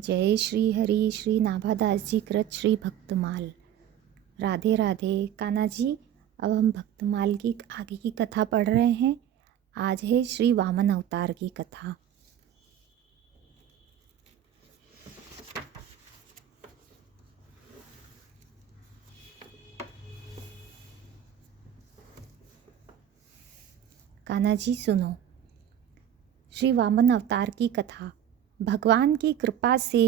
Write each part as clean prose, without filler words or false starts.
जय श्री हरि श्री नाभादास जी कृत श्री भक्तमाल। राधे राधे कान्हा जी। अब हम भक्तमाल की आगे की कथा पढ़ रहे हैं। आज है श्री वामन अवतार की कथा। कान्हा जी सुनो। श्री वामन अवतार की कथा। भगवान की कृपा से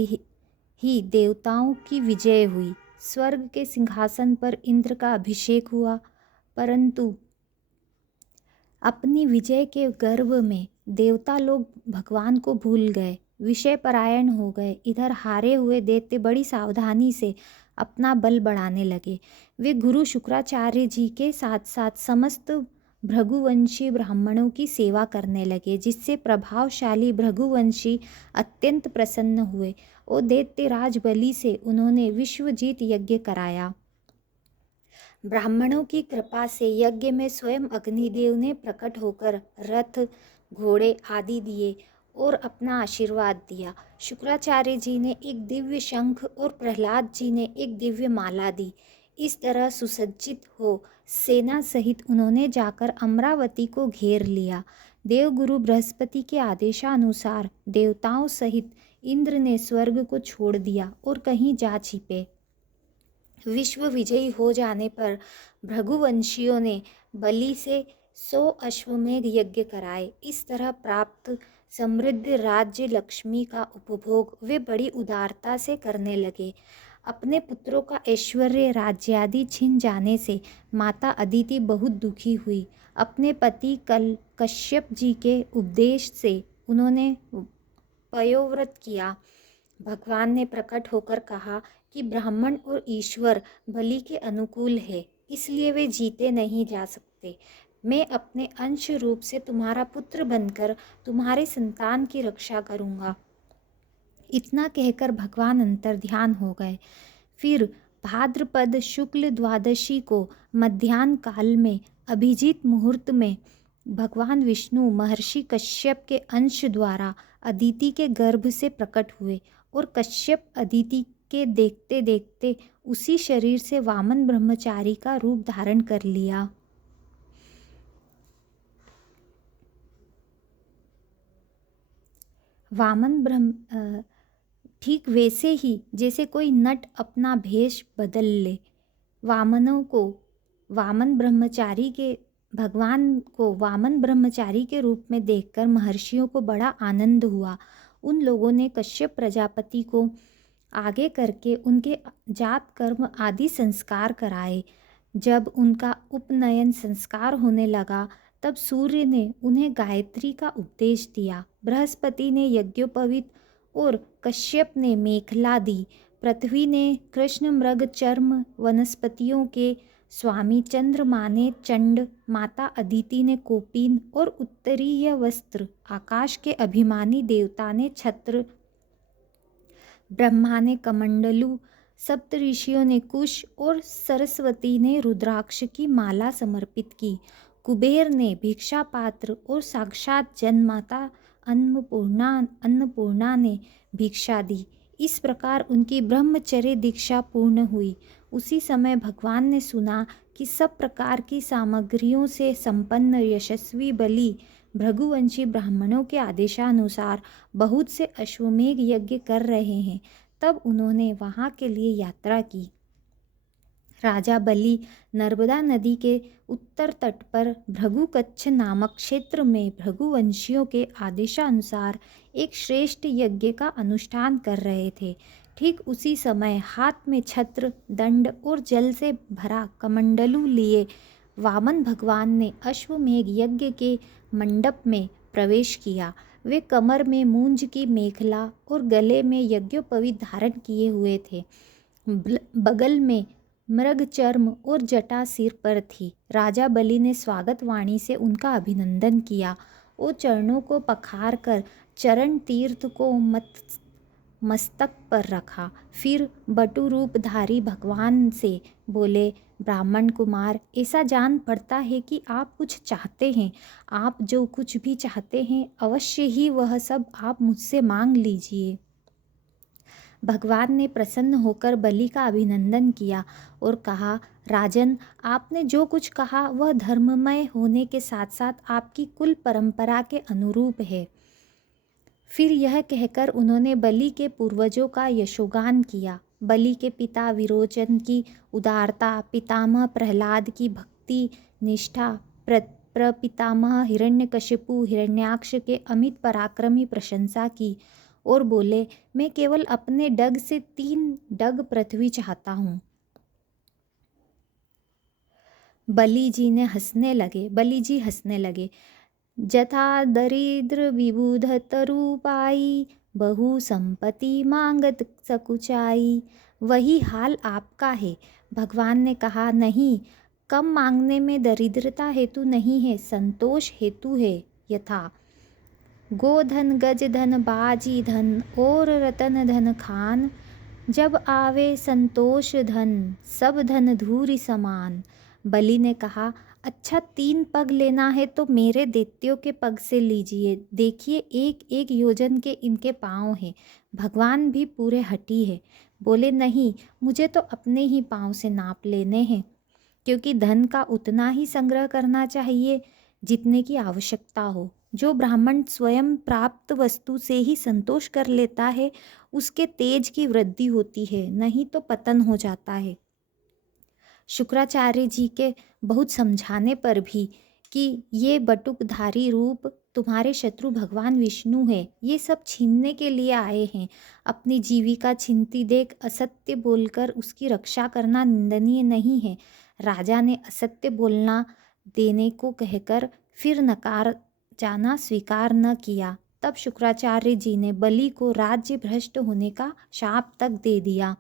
ही देवताओं की विजय हुई। स्वर्ग के सिंहासन पर इंद्र का अभिषेक हुआ, परंतु अपनी विजय के गर्व में देवता लोग भगवान को भूल गए, विषय परायण हो गए। इधर हारे हुए दैत्य बड़ी सावधानी से अपना बल बढ़ाने लगे। वे गुरु शुक्राचार्य जी के साथ साथ समस्त भृगुवंशी ब्राह्मणों की सेवा करने लगे, जिससे प्रभावशाली भृगुवंशी अत्यंत प्रसन्न हुए और दैत्यराज बलि से उन्होंने विश्वजीत यज्ञ कराया। ब्राह्मणों की कृपा से यज्ञ में स्वयं अग्निदेव ने प्रकट होकर रथ, घोड़े आदि दिए और अपना आशीर्वाद दिया। शुक्राचार्य जी ने एक दिव्य शंख और प्रहलाद जी ने एक दिव्य माला दी। इस तरह सुसज्जित हो सेना सहित उन्होंने जाकर अमरावती को घेर लिया। देवगुरु बृहस्पति के आदेशानुसार देवताओं सहित इंद्र ने स्वर्ग को छोड़ दिया और कहीं जा छिपे। विश्व विजयी हो जाने पर भृगुवंशियों ने बलि से 100 अश्वमेध यज्ञ कराए। इस तरह प्राप्त समृद्ध राज्य लक्ष्मी का उपभोग वे बड़ी उदारता से करने लगे। अपने पुत्रों का ऐश्वर्य राज्यादि छिन जाने से माता अदिति बहुत दुखी हुई। अपने पति कश्यप जी के उपदेश से उन्होंने पयोव्रत किया। भगवान ने प्रकट होकर कहा कि ब्राह्मण और ईश्वर बलि के अनुकूल है, इसलिए वे जीते नहीं जा सकते। मैं अपने अंश रूप से तुम्हारा पुत्र बनकर तुम्हारे संतान की रक्षा करूंगा। इतना कहकर भगवान अंतर्ध्यान हो गए। फिर भाद्रपद शुक्ल द्वादशी को मध्याह्न काल में अभिजीत मुहूर्त में भगवान विष्णु महर्षि कश्यप के अंश द्वारा अदिति के गर्भ से प्रकट हुए और कश्यप अदिति के देखते देखते उसी शरीर से वामन ब्रह्मचारी का रूप धारण कर लिया। वामन ब्रह्म ठीक वैसे ही जैसे कोई नट अपना भेष बदल ले। वामनों को वामन ब्रह्मचारी के भगवान को वामन ब्रह्मचारी के रूप में देखकर महर्षियों को बड़ा आनंद हुआ। उन लोगों ने कश्यप प्रजापति को आगे करके उनके जात कर्म आदि संस्कार कराए। जब उनका उपनयन संस्कार होने लगा तब सूर्य ने उन्हें गायत्री का उपदेश दिया। बृहस्पति ने यज्ञोपवीत और कश्यप ने मेखला दी। पृथ्वी ने कृष्ण मृग चर्म वनस्पतियों के स्वामी चंद्रमा ने चंड, माता अदिति ने कोपीन और उत्तरीय वस्त्र, आकाश के अभिमानी देवता ने छत्र, ब्रह्मा ने कमंडलू, सप्त ऋषियों ने कुश और सरस्वती ने रुद्राक्ष की माला समर्पित की। कुबेर ने भिक्षा पात्र और साक्षात जन्माता अन्नपूर्णा ने भिक्षा दी। इस प्रकार उनकी ब्रह्मचर्य दीक्षा पूर्ण हुई। उसी समय भगवान ने सुना कि सब प्रकार की सामग्रियों से संपन्न यशस्वी बलि भृगुवंशी ब्राह्मणों के आदेशानुसार बहुत से अश्वमेध यज्ञ कर रहे हैं। तब उन्होंने वहाँ के लिए यात्रा की। राजा बलि नर्मदा नदी के उत्तर तट पर भृगुकच्छ नामक क्षेत्र में भृगुवंशियों के आदेशानुसार एक श्रेष्ठ यज्ञ का अनुष्ठान कर रहे थे। ठीक उसी समय हाथ में छत्र, दंड और जल से भरा कमंडलू लिए वामन भगवान ने अश्वमेध यज्ञ के मंडप में प्रवेश किया। वे कमर में मूंज की मेखला और गले में यज्ञोपवीत धारण किए हुए थे। बगल में मृग चर्म और जटा सिर पर थी। राजा बलि ने स्वागत वाणी से उनका अभिनंदन किया और चरणों को पखार कर चरण तीर्थ को मस्तक पर रखा। फिर बटु रूपधारी भगवान से बोले, ब्राह्मण कुमार, ऐसा जान पड़ता है कि आप कुछ चाहते हैं। आप जो कुछ भी चाहते हैं अवश्य ही वह सब आप मुझसे मांग लीजिए। भगवान ने प्रसन्न होकर बलि का अभिनंदन किया और कहा, राजन, आपने जो कुछ कहा वह धर्ममय होने के साथ साथ आपकी कुल परंपरा के अनुरूप है। फिर यह कहकर उन्होंने बलि के पूर्वजों का यशोगान किया। बलि के पिता विरोचन की उदारता, पितामह प्रहलाद की भक्ति निष्ठा, प्रपितामह हिरण्यकशिपु हिरण्याक्ष के अमित पराक्रम की प्रशंसा की और बोले, मैं केवल अपने डग से 3 डग पृथ्वी चाहता हूँ। बलि जी हंसने लगे। जथा दरिद्र विबुध तरुपाई, बहु संपत्ति मांगत सकुचाई। वही हाल आपका है। भगवान ने कहा, नहीं, कम मांगने में दरिद्रता हेतु नहीं है, संतोष हेतु है। यथा गोधन गज धन बाजी धन और रतन धन खान, जब आवे संतोष धन सब धन धूरि समान। बलि ने कहा, अच्छा, 3 पग लेना है तो मेरे दैत्यों के पग से लीजिए। देखिए, 1-1 योजन के इनके पाँव हैं। भगवान भी पूरे हठी है। बोले, नहीं, मुझे तो अपने ही पाँव से नाप लेने हैं, क्योंकि धन का उतना ही संग्रह करना चाहिए जितने की आवश्यकता हो। जो ब्राह्मण स्वयं प्राप्त वस्तु से ही संतोष कर लेता है, उसके तेज की वृद्धि होती है, नहीं तो पतन हो जाता है। शुक्राचार्य जी के बहुत समझाने पर भी कि ये बटुकधारी रूप तुम्हारे शत्रु भगवान विष्णु है, ये सब छीनने के लिए आए हैं। अपनी जीविका छीनती देख असत्य बोलकर उसकी रक्षा करना निंदनीय नहीं है। राजा ने असत्य बोलना देने को कहकर फिर नकार जाना स्वीकार न किया। तब शुक्राचार्य जी ने बलि को राज्य भ्रष्ट होने का शाप तक दे दिया।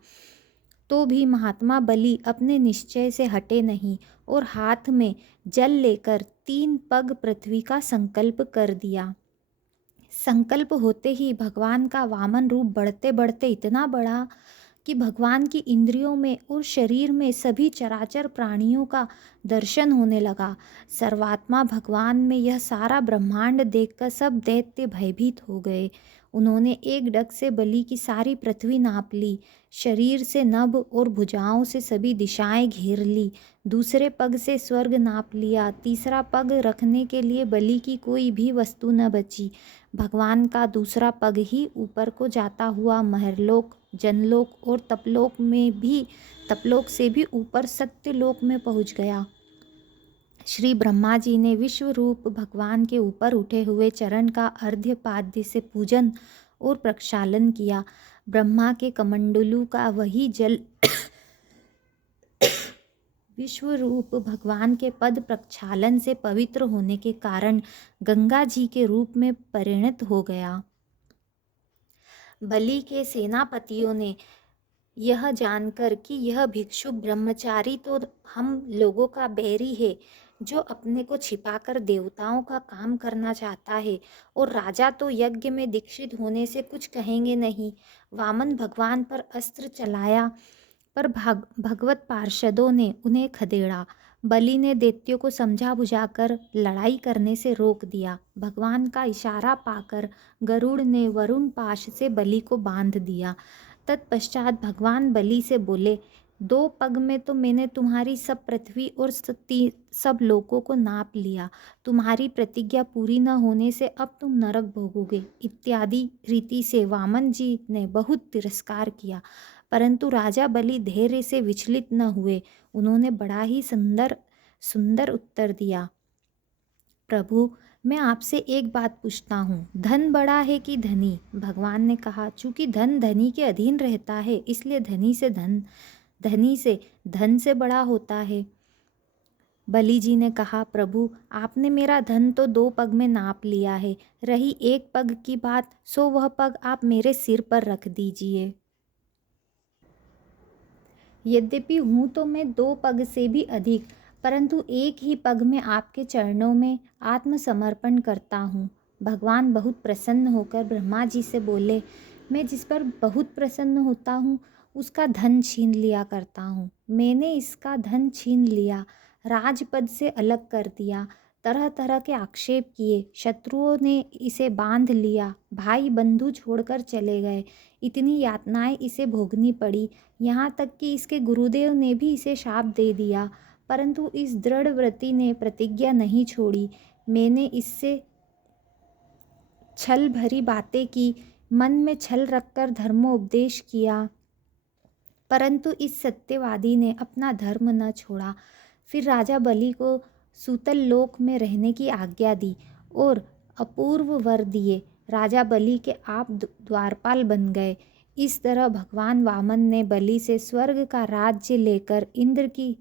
तो भी महात्मा बलि अपने निश्चय से हटे नहीं और हाथ में जल लेकर 3 पग पृथ्वी का संकल्प कर दिया। संकल्प होते ही भगवान का वामन रूप बढ़ते बढ़ते इतना बढ़ा कि भगवान की इंद्रियों में और शरीर में सभी चराचर प्राणियों का दर्शन होने लगा। सर्वात्मा भगवान में यह सारा ब्रह्मांड देखकर सब दैत्य भयभीत हो गए। उन्होंने एक डग से बलि की सारी पृथ्वी नाप ली, शरीर से नभ और भुजाओं से सभी दिशाएं घेर ली, दूसरे पग से स्वर्ग नाप लिया, तीसरा पग रखने के लिए बलि की कोई भी वस्तु न बची। भगवान का दूसरा पग ही ऊपर को जाता हुआ महरलोक, जनलोक और तपलोक से भी ऊपर सत्यलोक में पहुंच गया। श्री ब्रह्मा जी ने विश्व रूप भगवान के ऊपर उठे हुए चरण का अर्घ्य पाद्य से पूजन और प्रक्षालन किया। ब्रह्मा के कमंडलू का वही जल विश्व रूप भगवान के पद प्रक्षालन से पवित्र होने के कारण गंगा जी के रूप में परिणत हो गया। बलि के सेनापतियों ने यह जानकर कि यह भिक्षु ब्रह्मचारी तो हम लोगों का बैरी है, जो अपने को छिपाकर देवताओं का काम करना चाहता है, और राजा तो यज्ञ में दीक्षित होने से कुछ कहेंगे नहीं, वामन भगवान पर अस्त्र चलाया, पर भगवत पार्षदों ने उन्हें खदेड़ा। बलि ने दैत्यों को समझा बुझाकर लड़ाई करने से रोक दिया। भगवान का इशारा पाकर गरुड़ ने वरुण पाश से बलि को बांध दिया। तत्पश्चात भगवान बलि से बोले, 2 पग में तो मैंने तुम्हारी सब पृथ्वी और सब लोकों को नाप लिया। तुम्हारी प्रतिज्ञा पूरी न होने से अब तुम नरक भोगोगे। इत्यादि रीति से वामन जी ने बहुत तिरस्कार किया, परंतु राजा बलि धैर्य से विचलित न हुए। उन्होंने बड़ा ही सुंदर उत्तर दिया, प्रभु, मैं आपसे एक बात पूछता हूँ, धन बड़ा है कि धनी? भगवान ने कहा, चूंकि धन धनी के अधीन रहता है, इसलिए धनी से धन से बड़ा होता है। बलि जी ने कहा, प्रभु, आपने मेरा धन तो 2 पग में नाप लिया है, रही 1 पग की बात, सो वह पग आप मेरे सिर पर रख दीजिए। यद्यपि हूँ तो मैं 2 पग से भी अधिक, परंतु 1 ही पग में आपके चरणों में आत्मसमर्पण करता हूँ। भगवान बहुत प्रसन्न होकर ब्रह्मा जी से बोले, मैं जिस पर बहुत प्रसन्न होता हूँ उसका धन छीन लिया करता हूँ। मैंने इसका धन छीन लिया, राजपद से अलग कर दिया, तरह तरह के आक्षेप किए। शत्रुओं ने इसे बांध लिया, भाई बंधु छोड़कर चले गए। इतनी यातनाएं इसे भोगनी पड़ी, यहाँ तक कि इसके गुरुदेव ने भी इसे शाप दे दिया। परंतु इस दृढ़ व्रति ने प्रतिज्ञा नहीं छोड़ी। मैंने इससे छल भरी बातें की, मन में छल रखकर धर्मोपदेश किया, परंतु इस सत्यवादी ने अपना धर्म न छोड़ा। फिर राजा बलि को सूतल लोक में रहने की आज्ञा दी और अपूर्व वर दिए। राजा बलि के आप द्वारपाल बन गए। इस तरह भगवान वामन ने बलि से स्वर्ग का राज्य लेकर इंद्र की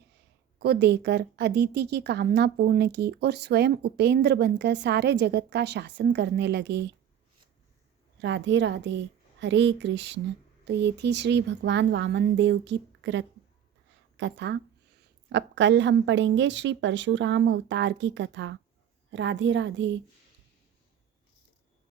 को देकर अदिति की कामना पूर्ण की और स्वयं उपेंद्र बनकर सारे जगत का शासन करने लगे। राधे राधे, हरे कृष्ण। तो ये थी श्री भगवान वामन देव की कथा। अब कल हम पढ़ेंगे श्री परशुराम अवतार की कथा। राधे राधे।